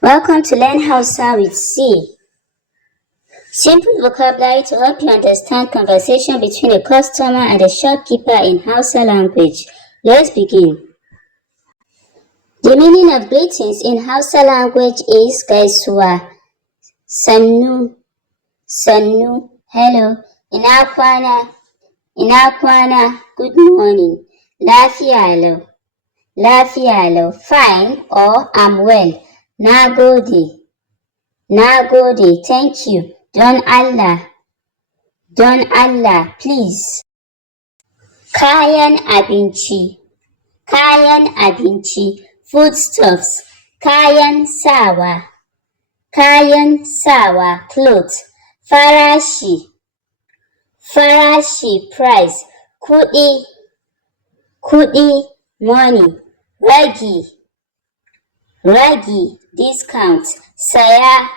Welcome to Learn Hausa with C. Simple vocabulary to help you understand conversation between a customer and a shopkeeper in Hausa language. Let's begin. The meaning of greetings in Hausa language is gaisuwa, sannu, sannu, hello, ina kwana, good morning, lafiya lau, fine or I'm well, nagode, thank you, don Allah, please. Kayan abinci, foodstuffs, kayan sawa, clothes, farashi, price, kuɗi, money, ragi, discount, saya,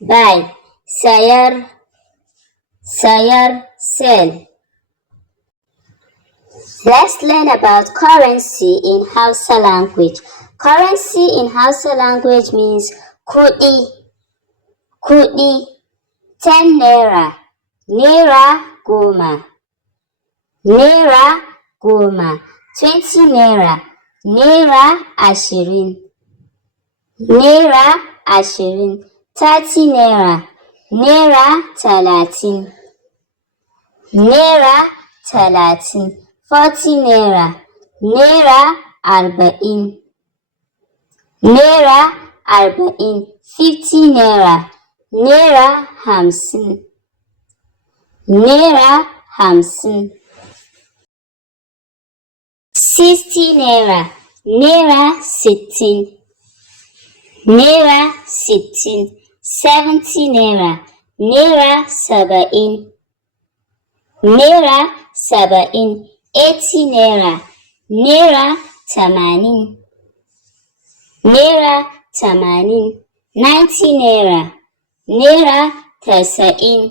buy, sayar, sell. Let's learn about currency in Hausa language. Currency in Hausa language means kuɗi, 10 naira, naira goma, 20 naira, naira ashirin, 30 naira, naira talatin, 40 naira, naira arba'in, 50 naira, naira hamsin, 60 naira, naira sittin, 70 naira, naira saba'in, 80 naira, naira tamanin, 90 naira, naira tasa'in,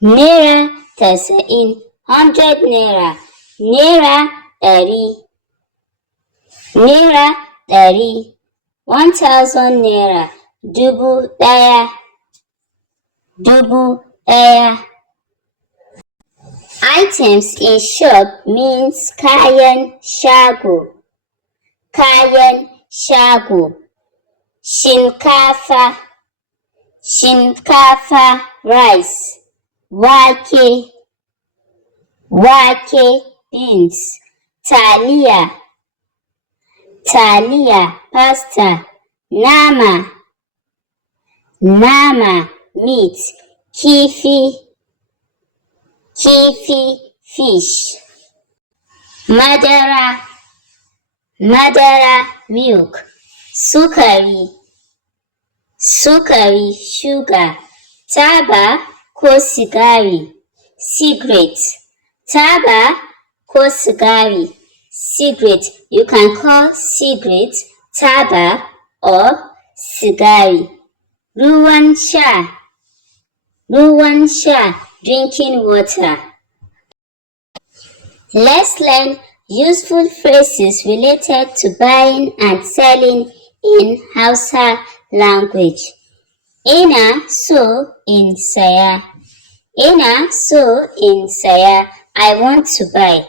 100 naira, naira ɗari, 1000 naira, dubu ɗaya. Items in shop means kayan shago, shinkafa, rice, wake, beans, taliya, pasta, nama, meat, kifi, fish, madara, milk, sukari, sugar, taba ko sigari, cigarette, cigarette. You can call cigarette taba or sigari. Ruwan sha, drinking water. Let's learn useful phrases related to buying and selling in Hausa language. Ina so in saya. I want to buy.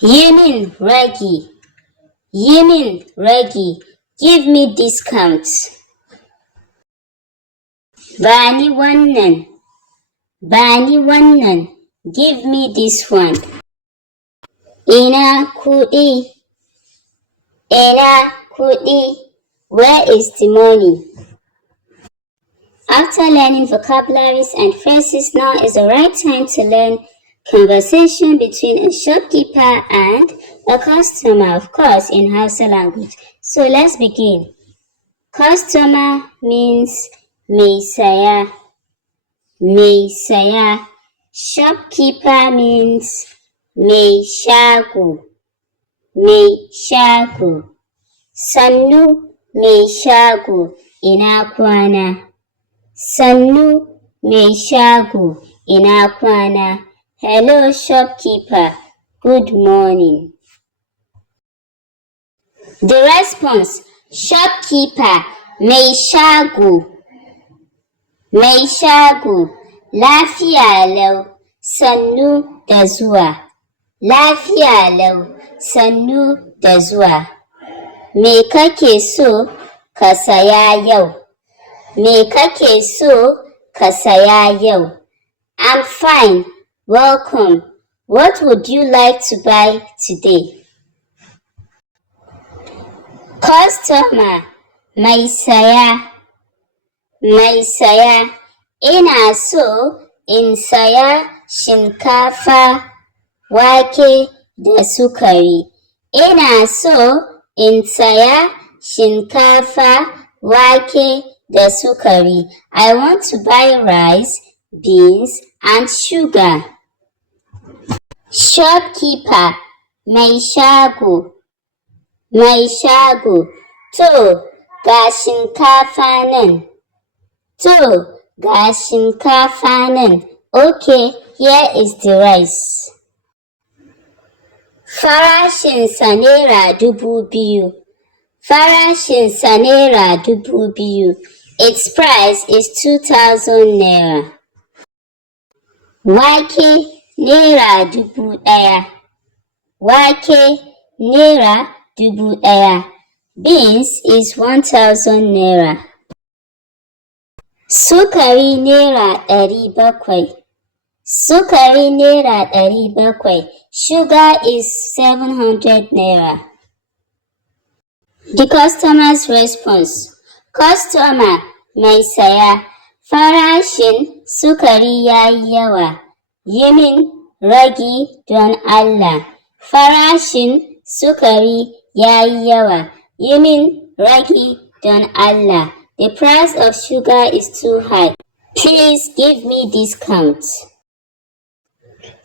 Yimin ragi. Give me discount. Bani wannan. Give me this one. Ina kuɗi. Where is the money? After learning vocabularies and phrases, now is the right time to learn conversation between a shopkeeper and a customer, of course, in Hausa language. So let's begin. Customer means mai saya. Shopkeeper means mai shago. Sannu mai shago, ina kwana. Sannu mai shago, ina kwana. Hello shopkeeper, good morning. The response: shopkeeper, mai shago. Mai shago, lafiya lau, sannu da zuwa. Lafiya lau, sannu da zuwa. Me kake so ka saya yau? Me kake so ka saya yau? I'm fine, welcome. What would you like to buy today? Customer, mai saya. Mai saya, ina so in saya shinkafa, wake da sukari. Ina so in saya shinkafa, wake da sukari. I want to buy rice, beans, and sugar. Shopkeeper, mai shago. Mai shago, to ga shinkafa nan. To ga shinkafa nan. Okay, here is the rice. Farashinsa naira 2000. Farashinsa naira 2000. Its price is 2000 naira. Wake naira 1000. Wake naira 1000. Beans is 1000 naira. Sukari naira 700. Sukari naira 700. Sugar is 700 naira. The customer's response: Customer, mai saya, farashin sukari yayi yawa. Yi min ragi don Allah. Farashin sukari yayi yawa. Yi min ragi don Allah. The price of sugar is too high. Please give me discount.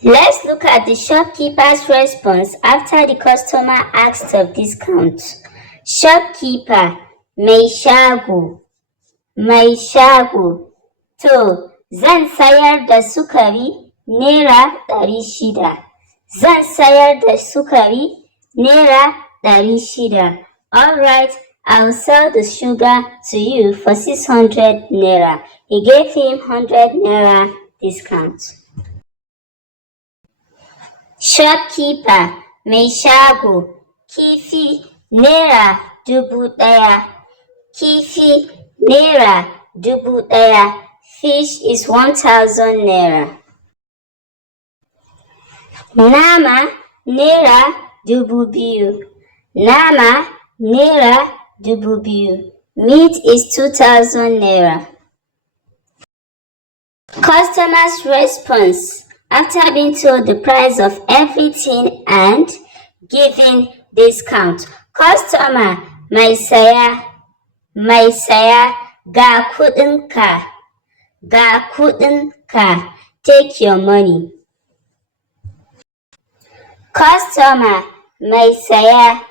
Let's look at the shopkeeper's response after the customer asked of discount. Shopkeeper, mai shago. Mai shago, to zan sayar da sukari naira 600. Zan sayar da sukari naira 600. Alright, I'll sell the sugar to you for 600 naira. He gave him 100 naira discount. Shopkeeper, mai shago, kifi naira 1000. Kifi naira 1000. Fish is 1000 naira. Nama naira 2000. Nama naira 2000. Meat is 2000 naira. Customer's response after being told the price of everything and giving discount. Customer, mai saya. Mai saya, ga kuɗinka. Ga kuɗinka. Take your money. Customer, mai saya.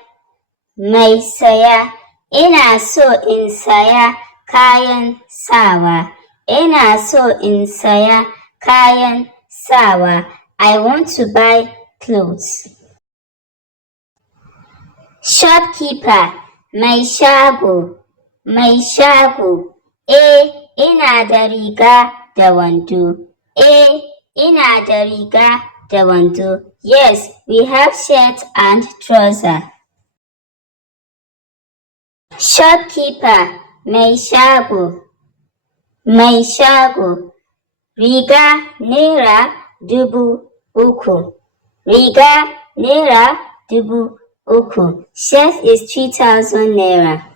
Mai saya, ina so in saya kayan sawa. Ina so in saya kayan sawa. I want to buy clothes. Shopkeeper, mai shago. Mai shago, ina da riga da wando. Ina da riga da wando. Yes, we have shirt and trouser. Shopkeeper, mai shago. Mai shago, riga naira 3000. Riga naira 3000. Shirt is 3000 naira.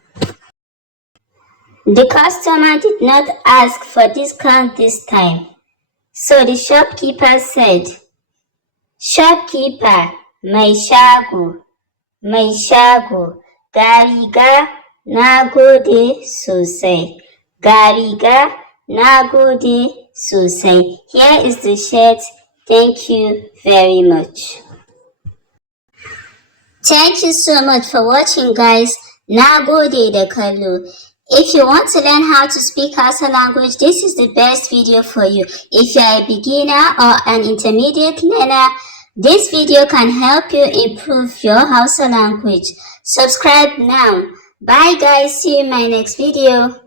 The customer did not ask for discount this time, so the shopkeeper said, Shopkeeper, mai shago. Mai shago, ga riga, na gode sosai. Ga riga, na gode sosai. Here is the shirt. Thank you very much. Thank you so much for watching, guys. Na gode da kallo. If you want to learn how to speak Hausa language, this is the best video for you. If you are a beginner or an intermediate learner, This video can help you improve your Hausa language. Subscribe now. Bye guys, see you in my next video.